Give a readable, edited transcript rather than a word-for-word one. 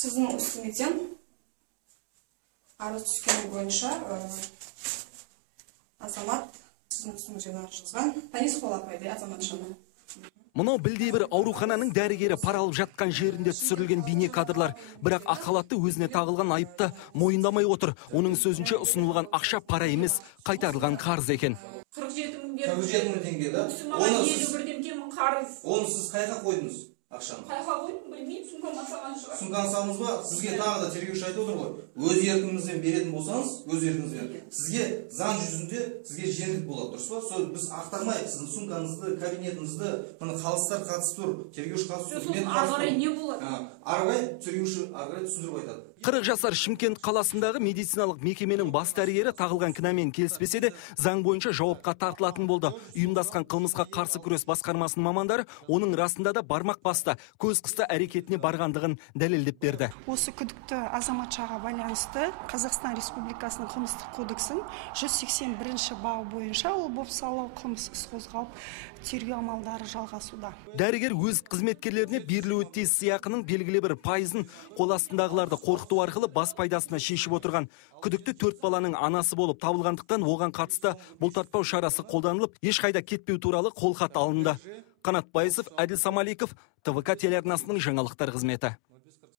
Сіздің үстіңізден арыз түскені бойынша азамат сіздің үстіңізден арыз жазған. Танисыз бол апай, азаматшаны. Мұнау білдей бір аурухананың дәрігері пара алып жатқан жерінде түсірілген бейне кадрлар. Бірақ ақ халатты өзіне тағылған айыпты мойындамай отыр. Оның сөзінше ұсынылған ақша пара емес, қайтарылған қарыз екен. 47 мың теңге, да? Оны сіз қайда қойдыңыз? Ақшаны. Қайға қойдым, білмеймін, сумкама салған шығар. Сумканы салдыңыз ба? Сізге тағы да тергеуші айтып отыр ғой. Өз еркіңізбен беретін болсаңыз, өз еркіңізбен. Сізге заң жүзінде сізге жеңілдік болады, дұрыс па? Сол біз ақтармай, сіздің сумкаңызды, кабинетіңізді, мұны қалыстар қатысып тұр, тергеуші қатысып тұр. Ары қарай не болады? Ары қарай тергеуші ары қарай түсіндіріп айтады. 40 жасар Шымкент қаласындағы медициналық мекеменің бас дәрігері тағылған кінәмен келіспесе де, заң бойынша жауапқа тартылатын болды. Ұйымдасқан қылмысқа қарсы күрес басқармасының мамандары оның расында да бармақ басты, көз қысты әрекетіне барғандығын дәлелдеп берді. Осы күдікті азаматшаға байланысты Қазақстан Республикасының қылмыстық кодексін 181 бабы бойынша ол бопсалау қылмыс іс қозғалып, тергеу амалдары жалғасуда. Дәрігер өз қызметкерлеріне берілуі тиіс сыйақының белгілі бір пайызын қол астындағыларды қорқыту арқылы бас пайдасына шешіп отырған. Күдікті 4 баланың анасы болып табылғандықтан оған қатысты бұлтартпау шарасы қолданылып, ешқайда кетпеу туралы қолхат алынды. Қанат Байысов, Әділ Самаликов, ТВК телеарнасының жаңалықтар қызметі.